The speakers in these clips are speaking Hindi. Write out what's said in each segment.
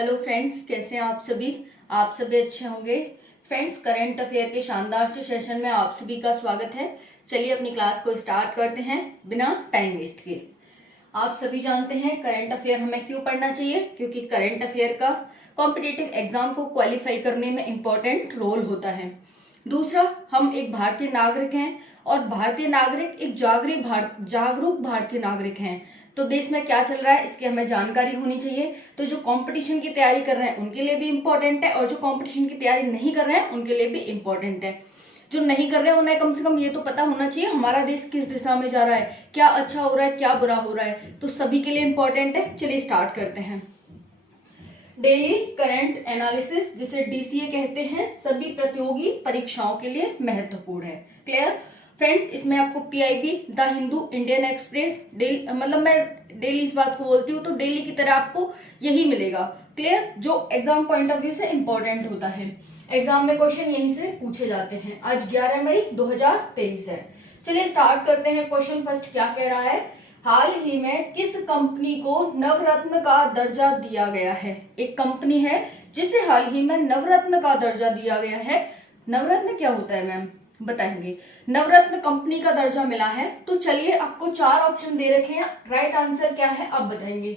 हेलो फ्रेंड्स, कैसे हैं आप सभी। आप सभी अच्छे होंगे। फ्रेंड्स, करंट अफेयर के शानदार से सेशन में आप सभी का स्वागत है। चलिए अपनी क्लास को स्टार्ट करते हैं बिना टाइम वेस्ट किए। आप सभी जानते हैं करंट अफेयर हमें क्यों पढ़ना चाहिए, क्योंकि करंट अफेयर का कॉम्पिटिटिव एग्जाम को क्वालिफाई करने में इम्पोर्टेंट रोल होता है। दूसरा, हम एक भारतीय नागरिक हैं और भारतीय नागरिक एक जागरूक भारतीय नागरिक हैं। तो देश में क्या चल रहा है इसकी हमें जानकारी होनी चाहिए। तो जो कंपटीशन की तैयारी कर रहे हैं उनके लिए भी इम्पोर्टेंट है और जो कंपटीशन की तैयारी नहीं कर रहे हैं उनके लिए भी इम्पोर्टेंट है। जो नहीं कर रहे हैं उन्हें कम से कम ये तो पता होना चाहिए हमारा देश किस दिशा में जा रहा है, क्या अच्छा हो रहा है, क्या बुरा हो रहा है। तो सभी के लिए इम्पोर्टेंट है। चलिए स्टार्ट करते हैं। डेली करंट एनालिसिस, जिसे डीसीए कहते हैं, सभी प्रतियोगी परीक्षाओं के लिए महत्वपूर्ण है। क्लियर फ्रेंड्स, इसमें आपको PIB, the Hindu, Indian express, daily, मतलब मैं डेली इस बात को बोलती हूँ तो डेली की तरह आपको यही मिलेगा। क्लियर, जो एग्जाम पॉइंट ऑफ व्यू से इंपॉर्टेंट होता है। एग्जाम में क्वेश्चन यहीं से पूछे जाते हैं। आज 11 मई 2023 है। चलिए स्टार्ट करते हैं। क्वेश्चन फर्स्ट क्या कह रहा है, हाल ही में किस कंपनी को नवरत्न का दर्जा दिया गया है। एक कंपनी है जिसे हाल ही में नवरत्न का दर्जा दिया गया है। नवरत्न क्या होता है मैम, बताएंगे। नवरत्न कंपनी का दर्जा मिला है। तो चलिए आपको 4 ऑप्शन दे रखे हैं, राइट आंसर क्या है आप बताएंगे।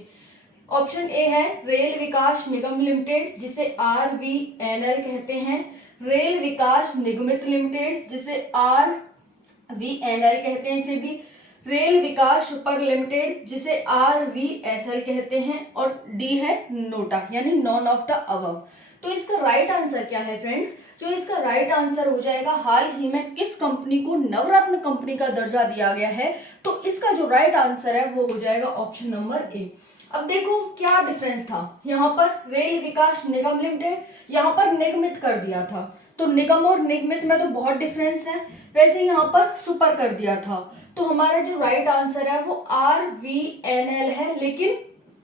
ऑप्शन ए है रेल विकास निगम लिमिटेड, जिसे RVNL कहते हैं। रेल विकास निगमित लिमिटेड, जिसे RVNL कहते हैं इसे भी। रेल विकास सुपर लिमिटेड, जिसे RVSL कहते हैं। और डी है नोटा, यानी नॉन ऑफ द अबव। तो इसका राइट आंसर क्या है फ्रेंड्स, जो इसका राइट आंसर हो जाएगा हाल ही में किस कंपनी को नवरत्न कंपनी का दर्जा दिया गया है। तो इसका जो राइट आंसर है वो हो जाएगा ऑप्शन नंबर ए। अब देखो क्या डिफरेंस था, यहाँ पर रेल विकास निगम लिमिटेड, यहाँ पर निगमित कर दिया था। तो निगम और निगमित में तो बहुत डिफरेंस है। वैसे यहाँ पर सुपर कर दिया था। तो हमारा जो राइट आंसर है वो RVNL है, लेकिन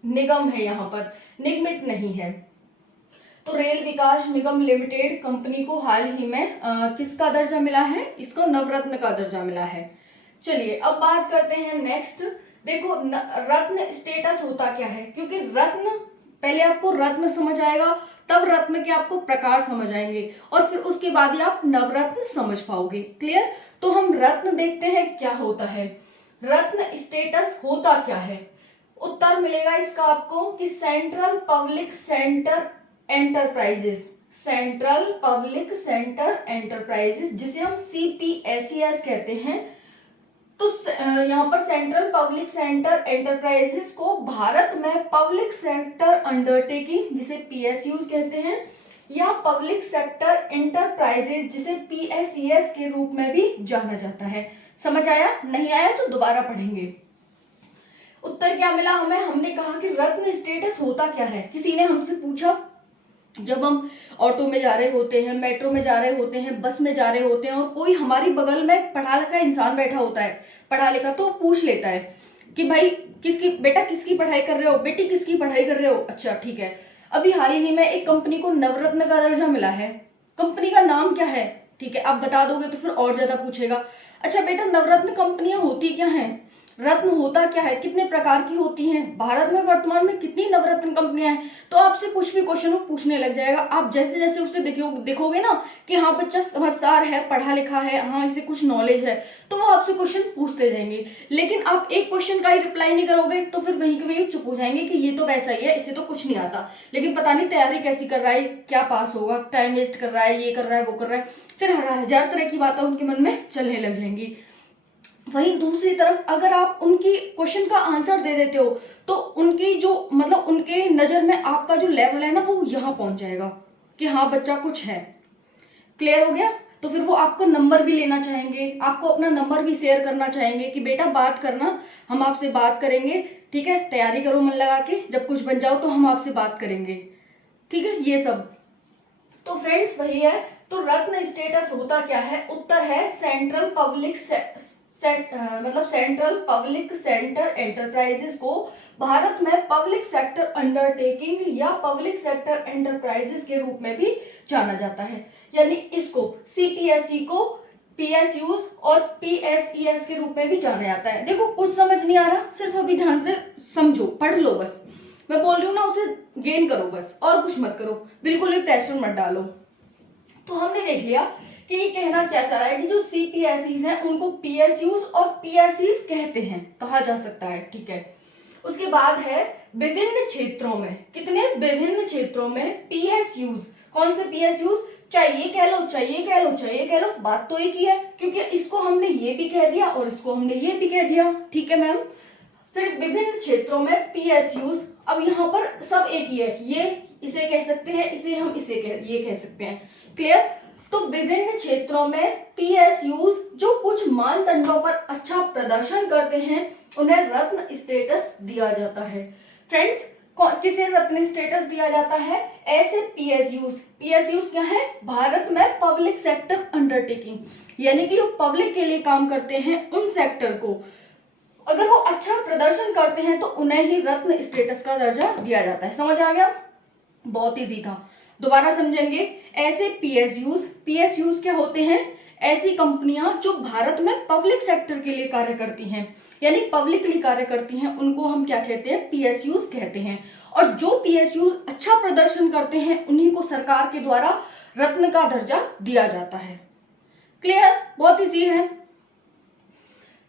निगम है, यहाँ पर निगमित नहीं है। तो रेल विकास निगम लिमिटेड कंपनी को हाल ही में किसका दर्जा मिला है, इसको नवरत्न का दर्जा मिला है। चलिए अब बात करते हैं नेक्स्ट। देखो रत्न स्टेटस होता क्या है, क्योंकि रत्न पहले आपको रत्न समझ आएगा, तब रत्न के आपको प्रकार समझ आएंगे और फिर उसके बाद ही आप नवरत्न समझ पाओगे। क्लियर, तो हम रत्न देखते हैं क्या होता है। रत्न स्टेटस होता क्या है, उत्तर मिलेगा इसका आपको कि central public centre enterprises, central public centre enterprises, जिसे हम CPSES कहते हैं। तो यहाँ पर सेंट्रल पब्लिक सेंटर एंटरप्राइजेस को भारत में पब्लिक सेक्टर अंडरटेकिंग, जिसे PSUs कहते हैं, या पब्लिक सेक्टर एंटरप्राइजेस, जिसे PSES के रूप में भी जाना जाता है। समझ आया, नहीं आया तो दोबारा पढ़ेंगे। उत्तर क्या मिला हमें, हमने कहा कि रत्न स्टेटस होता क्या है। किसी ने हमसे पूछा, जब हम ऑटो में जा रहे होते हैं, मेट्रो में जा रहे होते हैं, बस में जा रहे होते हैं और कोई हमारी बगल में पढ़ा लिखा इंसान बैठा होता है, पढ़ा लिखा, तो पूछ लेता है कि भाई बेटा किसकी पढ़ाई कर रहे हो, बेटी किसकी पढ़ाई कर रहे हो। अच्छा ठीक है, अभी हाल ही में एक कंपनी को नवरत्न का दर्जा मिला है, कंपनी का नाम क्या है, ठीक है, आप बता दोगे तो फिर और ज्यादा पूछेगा। अच्छा बेटा नवरत्न कंपनियां होती क्या हैं, रत्न होता क्या है, कितने प्रकार की होती हैं, भारत में वर्तमान में कितनी नवरत्न कंपनियां हैं। तो आपसे कुछ भी क्वेश्चन पूछने लग जाएगा। आप जैसे जैसे उससे देखोगे ना कि हाँ बच्चा समझदार है, पढ़ा लिखा है, हाँ इसे कुछ नॉलेज है, तो वो आपसे क्वेश्चन पूछते जाएंगे। लेकिन आप एक क्वेश्चन का ही रिप्लाई नहीं करोगे तो फिर वहीं के वहीं चुप हो जाएंगे कि ये तो वैसा ही है, इसे तो कुछ नहीं आता, लेकिन पता नहीं तैयारी कैसी कर रहा है, क्या पास होगा, टाइम वेस्ट कर रहा है, ये कर रहा है, वो कर रहा है, फिर 1000 तरह की बातें उनके मन में चलने लग जाएंगी। वहीं दूसरी तरफ अगर आप उनकी क्वेश्चन का आंसर दे देते हो तो उनकी जो मतलब उनके नजर में आपका जो लेवल है ना वो यहाँ पहुंच जाएगा कि हाँ बच्चा कुछ है। क्लियर हो गया, तो फिर वो आपको नंबर भी लेना चाहेंगे, आपको अपना नंबर भी शेयर करना चाहेंगे कि बेटा बात करना, हम आपसे बात करेंगे, ठीक है, तैयारी करो मन लगा के, जब कुछ बन जाओ तो हम आपसे बात करेंगे, ठीक है, ये सब। तो फ्रेंड्स वही है। तो रत्न स्टेटस होता क्या है, उत्तर है central public central public centre enterprises को भारत में पब्लिक सेक्टर अंडरटेकिंग या पब्लिक सेक्टर एंटरप्राइजेस के रूप में भी जाना जाता है। यानी इसको CPSE को PSUs और PSES के रूप में भी जाना जाता है। देखो कुछ समझ नहीं आ रहा, सिर्फ अभी ध्यान से समझो, पढ़ लो बस। मैं बोल रही हूँ ना, उसे गेन करो बस, और कुछ मत करो, बिल्कुल भी प्रेशर मत डालो। तो हमने देख लिया कि ये कहना क्या चाह रहा है कि जो सीपीएसईज हैं उनको पीएसयूज और पीएसईज कहते हैं, कहा जा सकता है, ठीक है। उसके बाद है विभिन्न क्षेत्रों में, कितने विभिन्न क्षेत्रों में पीएसयूज, कौन से पीएसयूज, चाहे ये कह लो, चाहे ये कह लो, चाहे ये कह लो, बात तो एक ही है, क्योंकि इसको हमने ये भी कह दिया और इसको हमने ये भी कह दिया, ठीक है मैम। फिर विभिन्न क्षेत्रों में पीएसयूज, अब यहाँ पर सब एक ही है, ये इसे कह सकते हैं, इसे हम ये कह सकते हैं, क्लियर। तो विभिन्न क्षेत्रों में पीएसयूज जो कुछ मानदंडों पर अच्छा प्रदर्शन करते हैं उन्हें रत्न स्टेटस दिया जाता है। फ्रेंड्स, किसे रत्न स्टेटस दिया जाता है, ऐसे पीएसयूज, पीएसयूज क्या है, भारत में पब्लिक सेक्टर अंडरटेकिंग, यानी कि जो पब्लिक के लिए काम करते हैं उन सेक्टर को अगर वो अच्छा प्रदर्शन करते हैं तो उन्हें ही रत्न स्टेटस का दर्जा दिया जाता है। समझ आ गया, बहुत इजी था, दोबारा समझेंगे। ऐसे पीएसयूज, पीएसयूज क्या होते हैं, ऐसी कंपनियां जो भारत में पब्लिक सेक्टर के लिए कार्य करती हैं, यानी पब्लिकली कार्य करती हैं, उनको हम क्या कहते हैं, पीएसयूज कहते हैं। और जो पीएसयूज अच्छा प्रदर्शन करते हैं उन्हीं को सरकार के द्वारा रत्न का दर्जा दिया जाता है। क्लियर, बहुत इजी है।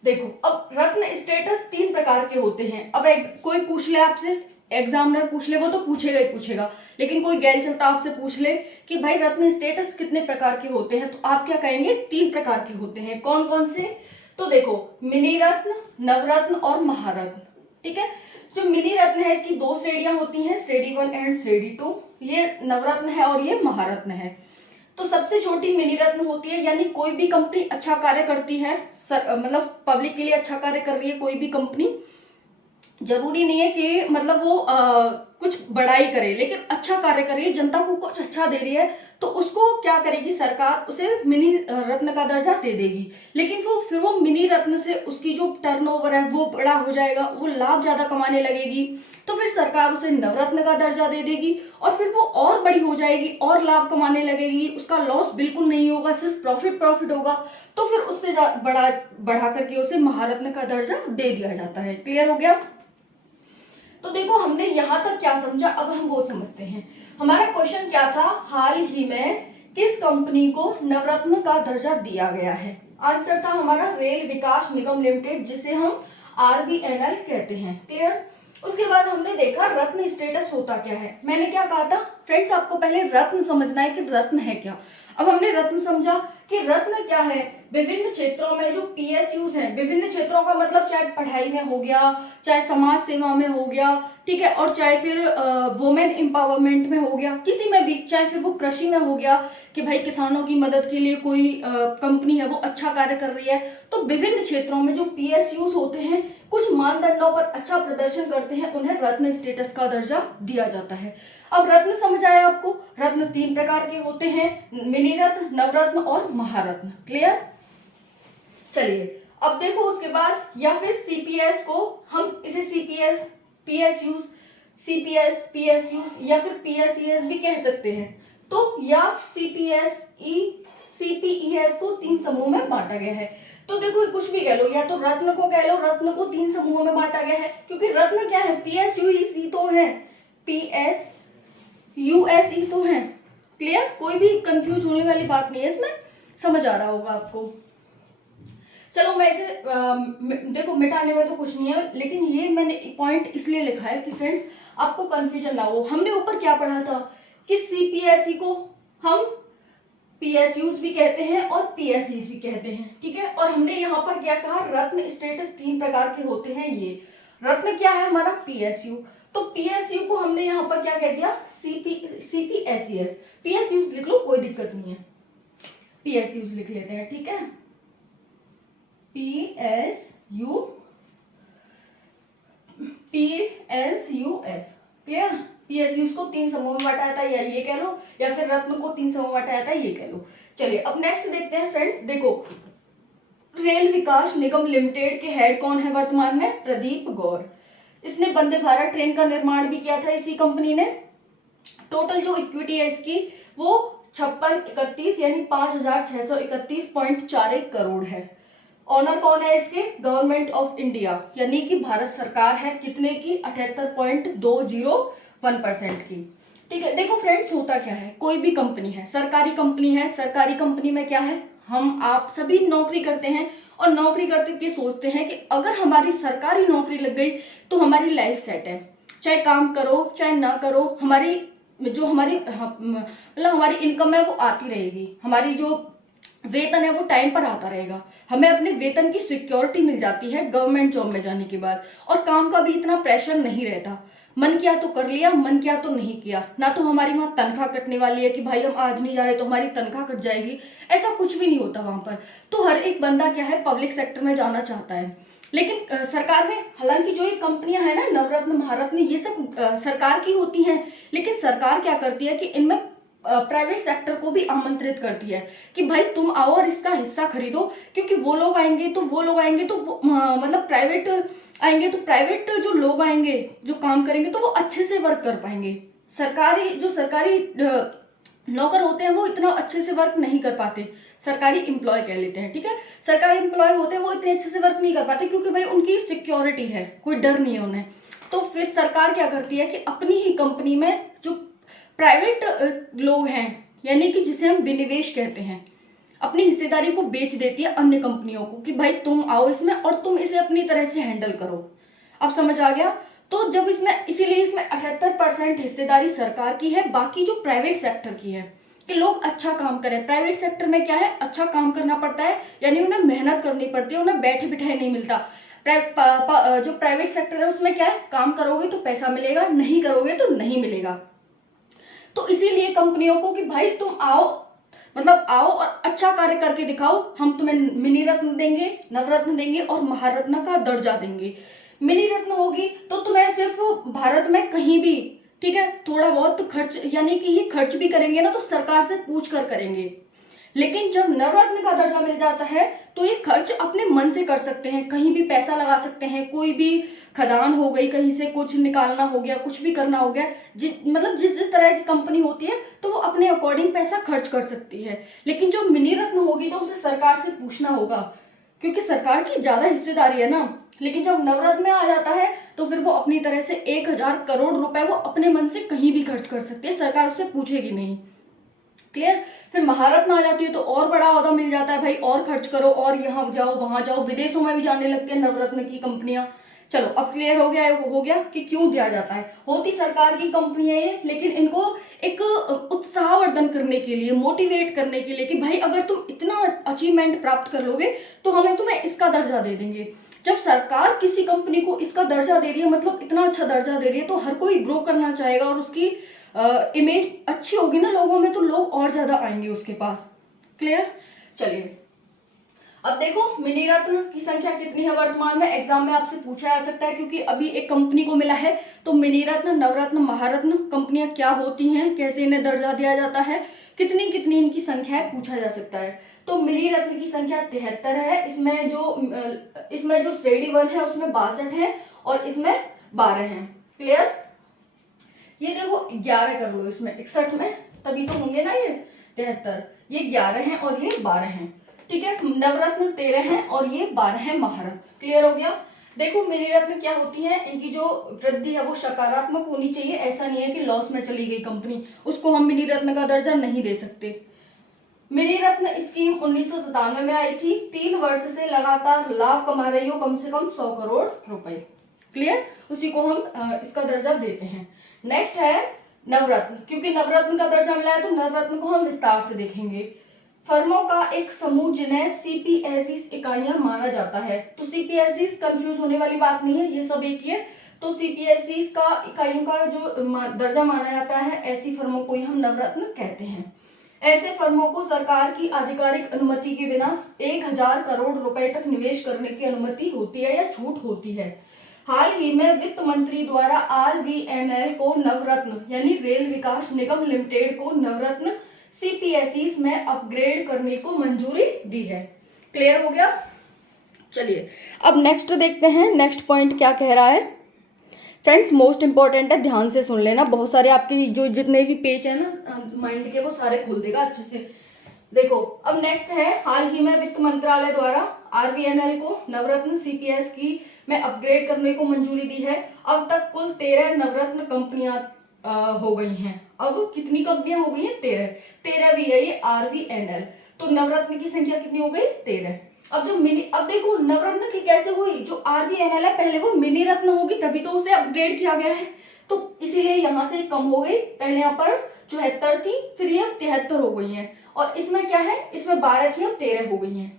देखो, अब रत्न स्टेटस 3 प्रकार के होते हैं। अब कोई पूछ ले आपसे, एग्जामिनर पूछ ले, वो तो पूछेगा ही पूछेगा, लेकिन कोई गैर चलता आपसे पूछ ले कि भाई रत्न स्टेटस कितने प्रकार के होते हैं, तो आप क्या कहेंगे, 3 प्रकार के होते हैं। कौन कौन से, तो देखो, मिनी रत्न, नवरत्न और महारत्न, ठीक है। जो मिनी रत्न है इसकी 2 श्रेणियां होती हैं, श्रेणी 1 एंड श्रेणी 2, ये नवरत्न है और ये महारत्न है। तो सबसे छोटी मिनी रत्न होती है, यानी कोई भी कंपनी अच्छा कार्य करती है, मतलब पब्लिक के लिए अच्छा कार्य कर रही है कोई भी कंपनी, जरूरी नहीं है कि मतलब वो कुछ बड़ाई करे, लेकिन अच्छा कार्य कर रही है, जनता को कुछ अच्छा दे रही है, तो उसको क्या करेगी सरकार, उसे मिनी रत्न का दर्जा दे देगी। लेकिन फिर वो मिनी रत्न से उसकी जो टर्नओवर है वो बड़ा हो जाएगा, वो लाभ ज्यादा कमाने लगेगी, तो फिर सरकार उसे नवरत्न का दर्जा दे देगी, और फिर वो और बड़ी हो जाएगी और लाभ कमाने लगेगी, उसका लॉस बिल्कुल नहीं होगा, सिर्फ प्रॉफिट होगा, तो फिर उससे बढ़ा करके उसे महारत्न का दर्जा दे दिया जाता है। क्लियर हो गया। तो देखो, हमने यहां तक क्या समझा, अब हम वो समझते हैं। हमारा क्वेश्चन क्या था, हाल ही में किस कंपनी को नवरत्न का दर्जा दिया गया है। आंसर था हमारा रेल विकास निगम लिमिटेड, जिसे हम RVNL कहते हैं। क्लियर। उसके बाद हमने देखा रत्न स्टेटस होता क्या है। मैंने क्या कहा था फ्रेंड्स, आपको पहले रत्न समझना है कि रत्न है क्या। अब हमने रत्न समझा कि रत्न क्या है, विभिन्न क्षेत्रों में जो पीएसयूज हैं, विभिन्न क्षेत्रों का मतलब चाहे पढ़ाई में हो गया, चाहे समाज सेवा में हो गया, ठीक है, और चाहे फिर वुमेन एम्पावरमेंट में हो गया, किसी में भी, चाहे फिर वो कृषि में हो गया कि भाई किसानों की मदद के लिए कोई कंपनी है वो अच्छा कार्य कर रही है। तो विभिन्न क्षेत्रों में जो पीएसयूज होते हैं, कुछ मानदंडों पर अच्छा प्रदर्शन करते हैं, उन्हें रत्न स्टेटस का दर्जा दिया जाता है। अब रत्न समझ आया आपको, रत्न 3 प्रकार के होते हैं, मिनी रत्न, नवरत्न और महारत्न। क्लियर। चलिए, अब देखो उसके बाद, या फिर सीपीएस को हम इसे सीपीएस, पीएसयूज, सीपीएस, पीएसयूज या फिर पीएसईएस भी कह सकते हैं। तो या सीपीईएस को 3 समूह में बांटा गया है। तो देखो, कुछ भी कह लो, या तो रत्न को कह लो, रत्न को 3 समूहों में बांटा गया है, क्योंकि रत्न क्या है, पीएसयूई तो है, पीएसयूएसई तो है। क्लियर, कोई भी कंफ्यूज होने वाली बात नहीं है इसमें, समझ आ रहा होगा आपको। चलो, मैं इसे देखो, मिटाने में तो कुछ नहीं है, लेकिन ये मैंने पॉइंट इसलिए लिखा है कि फ्रेंड्स आपको कंफ्यूजन ना हो। हमने ऊपर क्या पढ़ा था कि सीपीएसई को हम पीएसयूज भी कहते हैं और पीएसईज भी कहते हैं, ठीक है। और हमने यहाँ पर क्या कहा, रत्न स्टेटस 3 प्रकार के होते हैं। ये रत्न क्या है हमारा, पीएसयू, तो पीएसयू को हमने यहाँ पर क्या कह दिया, सीपीएसईएस। पीएसयूज लिख लो, कोई दिक्कत नहीं है, पीएसयूज लिख लेते हैं, ठीक है। पीएसयूएस, क्लियर। पीएसयूज को 3 समूह में बांटा जाता है, या ये कह लो, या फिर रत्न को 3 समूह में बांटा जाता है, ये कह लो। चलिए, अब नेक्स्ट देखते हैं फ्रेंड्स। देखो, रेल विकास निगम लिमिटेड के हेड कौन है वर्तमान में, प्रदीप गौर। इसने वंदे भारत ट्रेन का निर्माण भी किया था इसी कंपनी ने। टोटल जो इक्विटी है इसकी वो 5631 यानी 5631.41 करोड़ है। ऑनर कौन है इसके? गवर्नमेंट ऑफ इंडिया, यानी कि भारत सरकार है। कितने की? 78.201% की। ठीक है, देखो फ्रेंड्स, होता क्या है, कोई भी कंपनी है, सरकारी कंपनी है, सरकारी कंपनी में क्या है, हम आप सभी नौकरी करते हैं और नौकरी करते के सोचते हैं कि अगर हमारी सरकारी नौकरी लग गई तो हमारी लाइफ सेट है, चाहे काम करो चाहे ना करो, हमारी जो हमारी मतलब हमारी इनकम है वो आती रहेगी, हमारी जो वेतन है वो टाइम पर आता रहेगा, हमें अपने वेतन की सिक्योरिटी मिल जाती है गवर्नमेंट जॉब में जाने के बाद, और काम का भी इतना प्रेशर नहीं रहता, मन किया तो कर लिया, मन किया तो नहीं किया, ना तो हमारी वहाँ तनख्वाह कटने वाली है कि भाई हम आज नहीं जा रहे तो हमारी तनख्वाह कट जाएगी, ऐसा कुछ भी नहीं होता वहां पर। तो हर एक बंदा क्या है, पब्लिक सेक्टर में जाना चाहता है, लेकिन सरकार ने, हालांकि जो ये कंपनियां हैं ना, नवरत्न महारत्न, ये सब सरकार की होती हैं, लेकिन सरकार क्या करती है कि इनमें प्राइवेट सेक्टर को भी आमंत्रित करती है कि भाई तुम आओ और इसका हिस्सा खरीदो, क्योंकि वो लोग आएंगे तो मतलब प्राइवेट आएंगे तो प्राइवेट जो लोग आएंगे जो काम करेंगे तो वो अच्छे से वर्क कर पाएंगे। सरकारी नौकर होते हैं वो इतना अच्छे से वर्क नहीं कर पाते, सरकारी एम्प्लॉय कह लेते हैं, ठीक है, सरकारी एम्प्लॉय होते हैं वो इतने अच्छे से वर्क नहीं कर पाते, क्योंकि भाई उनकी सिक्योरिटी है, कोई डर नहीं है उन्हें। तो फिर सरकार क्या करती है कि अपनी ही कंपनी में जो प्राइवेट लोग हैं, यानी कि जिसे हम विनिवेश कहते हैं, अपनी हिस्सेदारी को बेच देती है अन्य कंपनियों को कि भाई तुम आओ इसमें और तुम इसे अपनी तरह से हैंडल करो। अब समझ आ गया? तो जब इसमें, इसीलिए इसमें 78% हिस्सेदारी सरकार की है, बाकी जो प्राइवेट सेक्टर की है कि लोग अच्छा काम करें। प्राइवेट सेक्टर में क्या है, अच्छा काम करना पड़ता है, यानी उन्हें मेहनत करनी पड़ती है, उन्हें बैठे बिठाए नहीं मिलता। जो प्राइवेट सेक्टर है उसमें क्या है, काम करोगे तो पैसा मिलेगा, नहीं करोगे तो नहीं मिलेगा। तो इसीलिए कंपनियों को कि भाई तुम आओ, मतलब आओ और अच्छा कार्य करके दिखाओ, हम तुम्हें मिनी रत्न देंगे, नवरत्न देंगे और महारत्न का दर्जा देंगे। मिनी रत्न होगी तो तुम्हें सिर्फ भारत में कहीं भी, ठीक है, थोड़ा बहुत खर्च, यानी कि ये खर्च भी करेंगे ना तो सरकार से पूछ कर करेंगे, लेकिन जब नवरत्न का दर्जा मिल जाता है तो ये खर्च अपने मन से कर सकते हैं, कहीं भी पैसा लगा सकते हैं, कोई भी खदान हो गई, कहीं से कुछ निकालना हो गया, कुछ भी करना हो गया, मतलब जिस जिस तरह की कंपनी होती है तो वो अपने अकॉर्डिंग पैसा खर्च कर सकती है। लेकिन जो मिनी रत्न होगी तो उसे सरकार से पूछना होगा, क्योंकि सरकार की ज्यादा हिस्सेदारी है ना। लेकिन जब नवरत्न में आ जाता है तो फिर वो अपनी तरह से 1000 करोड़ रुपए वो अपने मन से कहीं भी खर्च कर सकती है, सरकार उसे पूछेगी नहीं। क्लियर? फिर महारत्न आ जाती है तो और बड़ा ओहदा मिल जाता है, भाई और खर्च करो और यहाँ जाओ वहां जाओ, विदेशों में भी जाने लगती है नवरत्न की कंपनियां। चलो अब क्लियर हो गया है, वो हो गया कि क्यों दिया जाता है। होती सरकार की कंपनियां ये, लेकिन इनको एक उत्साहवर्धन करने के लिए, मोटिवेट करने के लिए कि भाई अगर तुम इतना अचीवमेंट प्राप्त कर लोगे तो हमें तुम्हें इसका दर्जा दे देंगे। जब सरकार किसी कंपनी को इसका दर्जा दे रही है, मतलब इतना अच्छा दर्जा दे रही है, तो हर कोई ग्रो करना चाहेगा और उसकी इमेज अच्छी होगी ना लोगों में, तो लोग और ज्यादा आएंगे उसके पास। क्लियर? चलिए अब देखो मिनी रत्न की संख्या कितनी है वर्तमान में, एग्जाम में आपसे पूछा जा सकता है, क्योंकि अभी एक कंपनी को मिला है। तो मिनी रत्न, नवरत्न, महारत्न कंपनियां क्या होती हैं, कैसे इन्हें दर्जा दिया जाता है, कितनी कितनी इनकी संख्या है, पूछा जा सकता है। तो मिनी रत्न की संख्या 73 है। इसमें जो श्रेणी 1 है उसमें 62 है और इसमें 12 है। क्लियर? ये देखो 11 कर लो, इसमें 61 में तभी तो होंगे ना ये 73, ये 11 है और ये 12 है। ठीक है, नवरत्न 13 है और ये 12 है महारत्न। क्लियर हो गया? देखो मिनी रत्न क्या होती है, इनकी जो वृद्धि है वो सकारात्मक होनी चाहिए, ऐसा नहीं है कि लॉस में चली गई कंपनी, उसको हम मिनी रत्न का दर्जा नहीं दे सकते। मिनी रत्न स्कीम 1997 में आई थी। 3 वर्ष से लगातार लाभ कमा रही हो कम से कम 100 करोड़ रुपए। क्लियर? उसी को हम इसका दर्जा देते हैं। नेक्स्ट है नवरत्न। क्योंकि नवरत्न का दर्जा मिला है तो नवरत्न को हम विस्तार से देखेंगे। फर्मों का एक समूह जिन्हें सीपीएसई इकाइयां माना जाता है। तो सीपीएसई कंफ्यूज होने वाली बात नहीं है, ये सब एक ही है। तो सीपीएसई का इकाइयों का जो दर्जा माना जाता है, ऐसी फर्मों को ही हम नवरत्न कहते हैं। ऐसे फर्मों को सरकार की आधिकारिक अनुमति के बिना 1000 करोड़ रुपए तक निवेश करने की अनुमति होती है या छूट होती है। हाल ही में वित्त मंत्री द्वारा आरवीएनएल को नवरत्न यानी रेल विकास निगम लिमिटेड को नवरत्न सीपीएसई में अपग्रेड करने को मंजूरी दी है। क्लियर हो गया? चलिए अब नेक्स्ट देखते हैं, नेक्स्ट पॉइंट क्या कह रहा है। फ्रेंड्स मोस्ट इंपॉर्टेंट है, ध्यान से सुन लेना। बहुत सारे आपके जो जितने भी पेज है ना माइंड के, वो सारे खोल देगा अच्छे से। देखो अब नेक्स्ट है, हाल ही में वित्त मंत्रालय द्वारा आरवीएनएल को नवरत्न सीपीएस की में अपग्रेड करने को मंजूरी दी है। अब तक कुल 13 नवरत्न कंपनियां हो गई हैं। अब कितनी कंपनियां हो गई हैं? 13वीं है ये आरवीएनएल। तो नवरत्न की संख्या कितनी हो गई? 13। अब देखो नवरत्न की कैसे हुई, जो आरवीएनएल है पहले वो मिनी रत्न होगी, तभी तो उसे अपग्रेड किया गया है, तो इसीलिए यहाँ से कम हो गई। पहले यहाँ पर 74 थी, फिर ये 73 हो गई है, और इसमें क्या है, इसमें 12 थी, अब 13 हो गई है।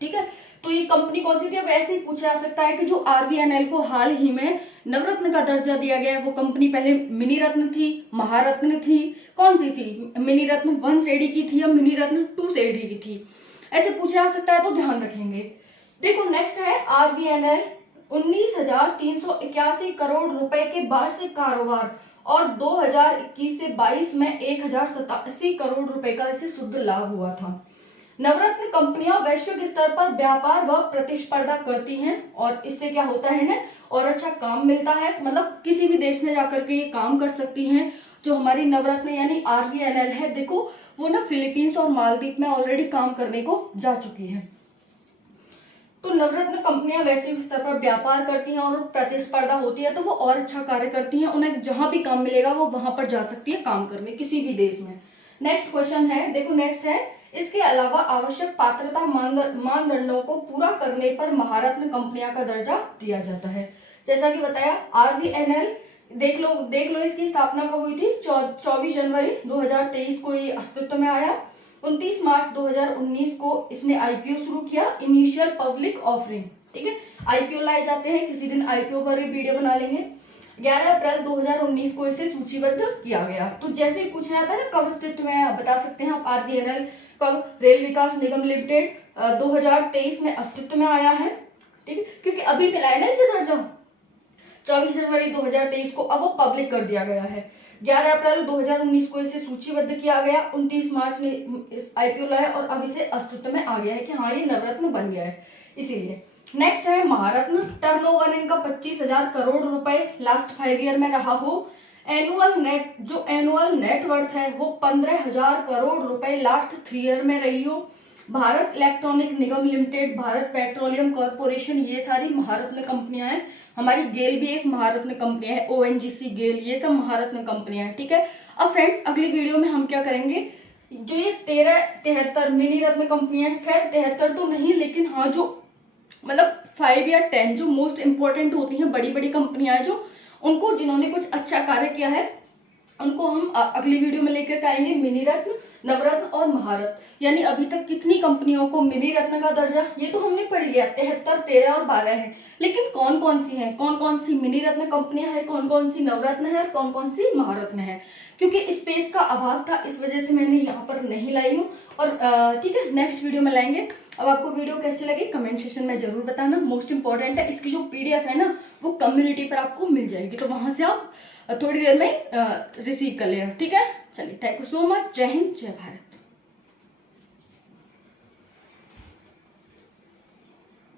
ठीक है, तो ये कंपनी कौन सी थी? अब ऐसे ही पूछा जा सकता है कि जो आरवीएनएल को हाल ही में नवरत्न का दर्जा दिया गया है, वो कंपनी पहले मिनी रत्न थी, महारत्न थी, कौन सी थी? मिनी रत्न 1 श्रेणी की थी या मिनी रत्न 2 श्रेणी की थी? ऐसे पूछा जा सकता है, तो ध्यान रखेंगे। देखो नेक्स्ट है आरवीएनएल 19,381 करोड़ रुपए के वार्षिक कारोबार और 2021 से 22 में 1,087 करोड़ रुपए का इसे शुद्ध लाभ हुआ था। नवरत्न कंपनियां वैश्विक स्तर पर व्यापार व प्रतिस्पर्धा करती हैं, और इससे क्या होता है ना, और अच्छा काम मिलता है, मतलब किसी भी देश में जाकर के ये काम कर सकती हैं। जो हमारी नवरत्न यानी आरवीएनएल है, देखो वो ना फिलीपींस और मालदीव में ऑलरेडी काम करने को जा चुकी है। तो नवरत्न कंपनियां वैश्विक स्तर पर व्यापार करती हैं और प्रतिस्पर्धा होती है, तो वो और अच्छा कार्य करती हैं। उन्हें जहां भी काम मिलेगा वो वहां पर जा सकती है काम करने, किसी भी देश में। नेक्स्ट क्वेश्चन है, देखो नेक्स्ट है, इसके अलावा आवश्यक पात्रता मानदंडों को पूरा करने पर महारत्न कंपनियां का दर्जा दिया जाता है। जैसा कि बताया आरवीएनएल, देख लो इसकी स्थापना कब हुई थी? 24 जनवरी 2023 को ये अस्तित्व में आया। 29 मार्च 2019 को इसने आईपीओ शुरू किया, इनिशियल पब्लिक ऑफरिंग। ठीक है, आईपीओ लाए जाते हैं, किसी दिन आईपीओ पर वीडियो बना लेंगे। 11 अप्रैल 2019 को इसे सूचीबद्ध किया गया। तो जैसे ही पूछना आता है ना कब अस्तित्व में है, आप बता सकते हैं आप आरवीएनएल कब? रेल विकास निगम लिमिटेड 2023 में अस्तित्व में आया है। ठीक है, क्योंकि अभी मिला है ना इसे दर्जा 24 जनवरी 2023 को, अब वो पब्लिक कर दिया गया है। 11 अप्रैल 2019 को इसे सूचीबद्ध किया गया, 29 मार्च ने इस आईपीओ लाया और अब इसे अस्तित्व में आ गया है कि हाँ ये नवरत्न बन गया है, इसीलिए। नेक्स्ट है महारत्न, टर्नओवर इनका 25,000 करोड़ रुपए लास्ट 5 ईयर में रहा हो। एनुअल नेटवर्थ है वो 15,000 करोड़ रुपए लास्ट 3 ईयर में रही हो। भारत इलेक्ट्रॉनिक निगम लिमिटेड, भारत पेट्रोलियम कॉर्पोरेशन, ये सारी महारत्न कंपनियां हैं। हमारी गेल भी एक महारत्न कंपनी है, ओएनजीसी गेल, ये सब महारत्न कंपनियां हैं। ठीक है, अब फ्रेंड्स अगली वीडियो में हम क्या करेंगे, जो ये 73 मिनी रत्न कंपनियां, खैर 73 तो नहीं, लेकिन हाँ जो मतलब 5 या 10 जो मोस्ट इंपॉर्टेंट होती हैं, बड़ी बड़ी कंपनियां हैं जो, उनको जिन्होंने कुछ अच्छा कार्य किया है, उनको हम अगली वीडियो में लेकर आएंगे। मिनी रत्न, नवरत्न और महारत्न, यानी अभी तक कितनी कंपनियों को मिनी रत्न का दर्जा, ये तो हमने पढ़ लिया, 73, 13 और 12 है, लेकिन कौन कौन सी हैं, कौन कौन सी मिनी रत्न कंपनियां हैं, कौन कौन सी नवरत्न है और कौन कौन सी महारत्न है। क्योंकि स्पेस का अभाव था, इस वजह से मैंने यहाँ पर नहीं लाई हूँ, और ठीक है नेक्स्ट वीडियो में लाएंगे। अब आपको वीडियो कैसी लगी कमेंट सेक्शन में जरूर बताना। मोस्ट इंपॉर्टेंट है, इसकी जो पीडीएफ है ना वो कम्युनिटी पर आपको मिल जाएगी, तो वहां से आप थोड़ी देर में रिसीव कर लेना। ठीक है, चलिए, थैंक यू सो मच। जय हिंद, जय भारत।